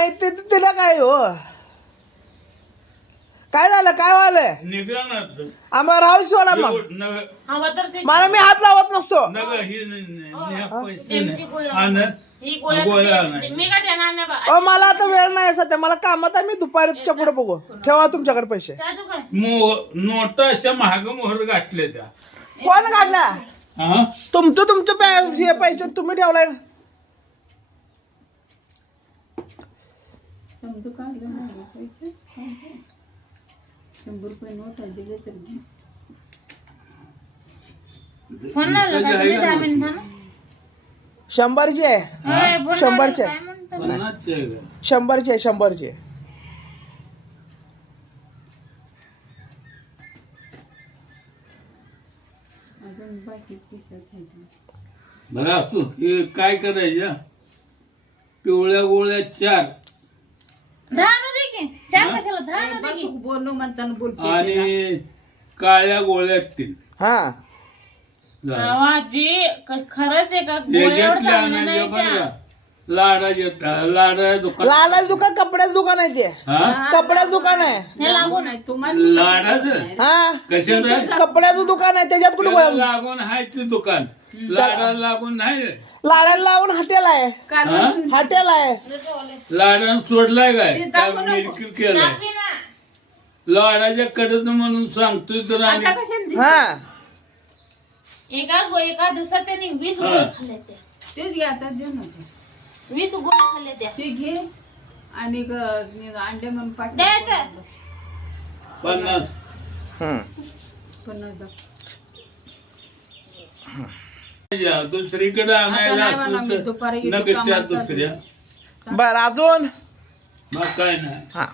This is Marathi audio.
नाही ते तिला काय हो काय झालं काय व्हायलंय निघणार आम्हाला राहू सोडा मग हवा तर ते- मला मी हात लावत नसतो नग ही पैसे त्यांची गोळ्या- आण ही गोळ्या गोळ्या ते- नाही. मी काय देणार नाही बा. अहो मला आता वेळ नाही सध्या मला कामात आहे मी दुपारच्या पुढे बघू ठेवा तुमच्याकडे पैसे काय तू काय नोटा अशा महाग मोहर गाठल्या त्या कोण काढला हा तुमचं हे पैसे तुम्ही ठेवलाय समजू काढलं नाही पैसे 100 रुपये नोट दिले तर फोन लावला का तुम्ही 10 मिनिटानं? 100ची आहे होय, फोन 100ची लावला आहे काय म्हणता? 50 आहे का? 100ची आहे 100ची अजून बाकी खिशात आहे. बरं असू हे काय करायचं पिवळ्या गोळ्या 4 दहा आणू दे की चार कशाला 10 आणू दे की बोलणं म्हणताना बोलते आणि काळ्या गोळ्या 3 हा आजी खरंच आहे का गोळ्यावर त्याच्यातल्या चांगलं आणायच्या नाही बरं त्या. का? लाडा दुकान लाडाचं दुकान कपड्याचं दुकान आहे ते हा कपड्याचं दुकान आहे हे लागून नाही तुम्हाला लाडाचं हा कशाचं आहे? कपड्याचं दुकान आहे त्याच्यात कुठे त्याला गोळ्या लागून आहे ते दुकान लाडा लागून नाही लाडाला लावून हॉटेल आहे हा? हॉटेल आहे लाडानं सोडलाय काय काय मेडिकल केलंय दाबी ना. लाडाच्या कडच म्हणून सांगतोय तर आणि आता कशाला हा एका दिवसात त्यांनी 20 हा. गोळ्या खाल्ल्या त्या तेच घे आता दे ना ते. 20 गोळ्या खाल्ल्या त्या ते घे आणि अंडे म्हणून द्या आता. 50 50 दुसरीकडे आणायला आता नाही म्हणा, मी असलं दुपारी तर येतो नगरच्या कामाला. दुसऱ्या बर अजून मग काय नाही हा